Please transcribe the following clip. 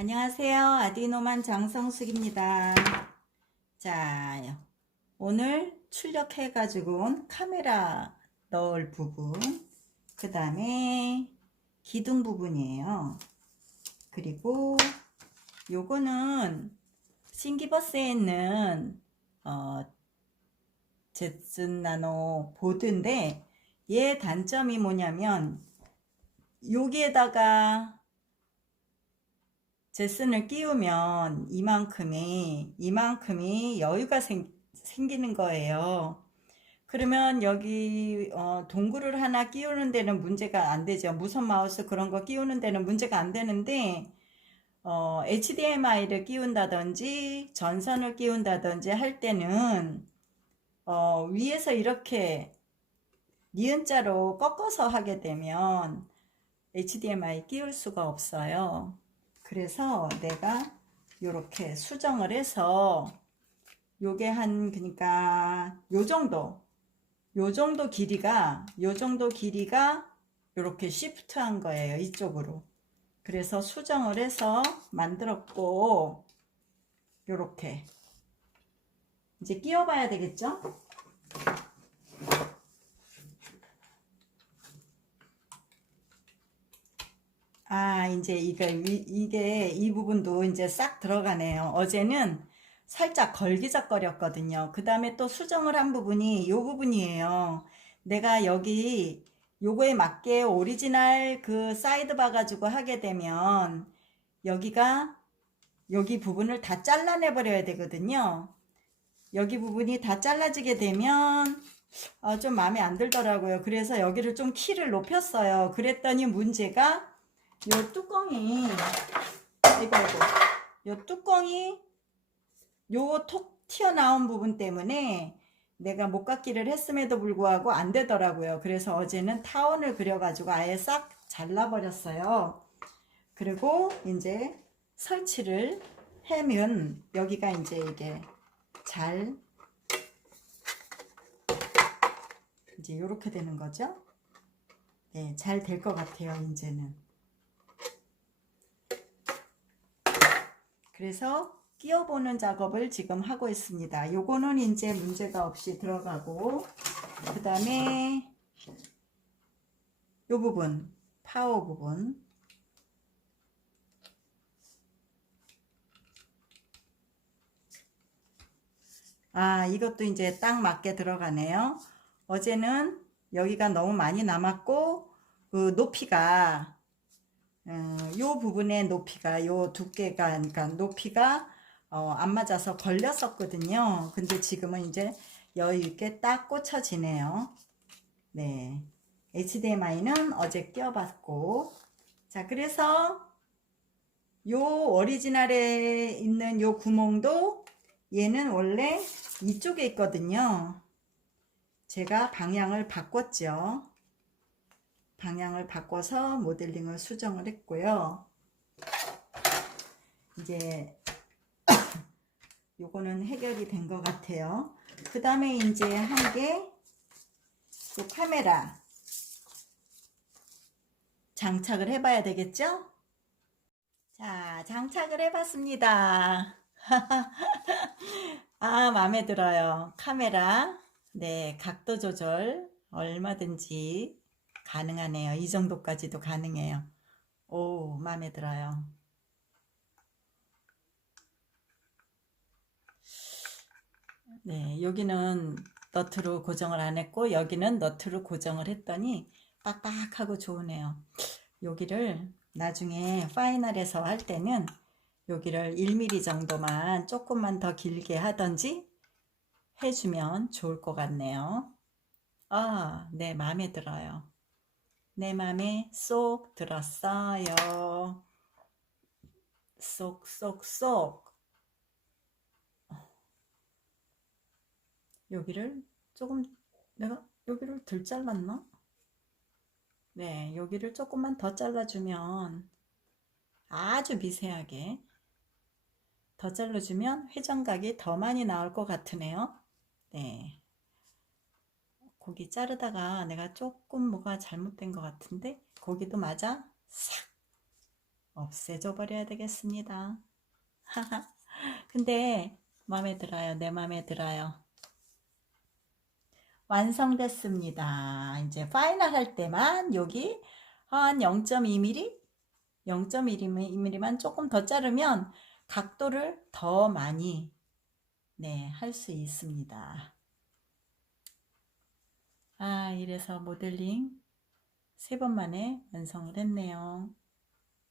안녕하세요. 아디노만 장성숙입니다. 자, 오늘 출력해가지고 온 카메라 넣을 부분, 그 다음에 기둥 부분이에요. 그리고 요거는 신기버스에 있는 어, 제슨 나노 보드인데 얘 단점이 뭐냐면 여기에다가 제슨을 끼우면 이만큼이 이만큼이 여유가 생, 생기는 거예요. 그러면 여기 어, 동굴을 하나 끼우는 데는 문제가 안 되죠. 무선 마우스 그런 거 끼우는 데는 문제가 안 되는데 어, HDMI를 끼운다든지 전선을 끼운다든지 할 때는 어, 위에서 이렇게 니은자로 꺾어서 하게 되면 HDMI 끼울 수가 없어요. 그래서 내가 이렇게 수정을 해서 요게 한 그러니까 요 정도 요 정도 길이가 요 정도 길이가 이렇게 시프트 한 거예요 이쪽으로. 그래서 수정을 해서 만들었고 요렇게. 이제 끼워 봐야 되겠죠 아, 이제 위- 이게, 이 부분도 이제 싹 들어가네요. 어제는 살짝 걸기적거렸거든요. 그 다음에 또 수정을 한 부분이 요 부분이에요. 내가 여기 요거에 맞게 오리지널 그 사이드 봐 가지고 하게 되면 여기가 여기 부분을 다 잘라내 버려야 되거든요. 여기 부분이 다 잘라지게 되면 어, 좀 마음에 안 들더라고요. 그래서 여기를 좀 키를 높였어요. 그랬더니 문제가 요 뚜껑이 이거 이거 요 뚜껑이 요 톡 튀어나온 부분 때문에 내가 목깎이를 했음에도 불구하고 안 되더라고요. 그래서 어제는 타원을 그려가지고 아예 싹 잘라버렸어요. 그리고 이제 설치를 하면 여기가 이제 이게 잘 이제 이렇게 되는 거죠. 네, 잘 될 것 같아요. 이제는. 그래서 끼워보는 작업을 지금 하고 있습니다. 요거는 이제 문제가 없이 들어가고 그 다음에 요 부분 파워 부분 아 이것도 이제 딱 맞게 들어가네요. 어제는 여기가 너무 많이 남았고 그 높이가 어, 요 부분의 높이가 요 두께가 그러니까 높이가 어, 안 맞아서 걸렸었거든요. 근데 지금은 이제 여유 있게 딱 꽂혀지네요. 네. HDMI는 어제 껴봤고 자 그래서 요 오리지널에 있는 요 구멍도 얘는 원래 이쪽에 있거든요. 제가 방향을 바꿨죠. 방향을 바꿔서 모델링을 수정을 했고요. 이제 요거는 해결이 된 것 같아요. 그 다음에 이제 한게그 카메라 장착을 해봐야 되겠죠? 자, 장착을 해봤습니다. 아, 마음에 들어요. 카메라. 네, 각도 조절 얼마든지 가능하네요. 이 정도까지도 가능해요. 오, 마음에 들어요. 네, 여기는 너트로 고정을 안 했고 여기는 너트로 고정을 했더니 빡빡하고 좋으네요. 여기를 나중에 파이널에서 할 때는 여기를 1mm 정도만 조금만 더 길게 하던지 해주면 좋을 것 같네요. 아, 네, 마음에 들어요. 내 맘에 쏙 들었어요. 쏙, 쏙, 쏙. 여기를 조금, 내가 여기를 덜 잘랐나? 네, 여기를 조금만 더 잘라주면 아주 미세하게 더 잘라주면 회전각이 더 많이 나올 것 같으네요. 네. 고기 자르다가 내가 조금 뭐가 잘못된 것 같은데 고기도 맞아 싹 없애줘 버려야 되겠습니다. 근데 마음에 들어요. 내 마음에 들어요. 완성됐습니다. 이제 파이널 할 때만 여기 한 0.2mm, 0.1mm만 조금 더 자르면 각도를 더 많이 네, 할 수 있습니다. 아, 이래서 모델링 세 번 만에 완성을 했네요.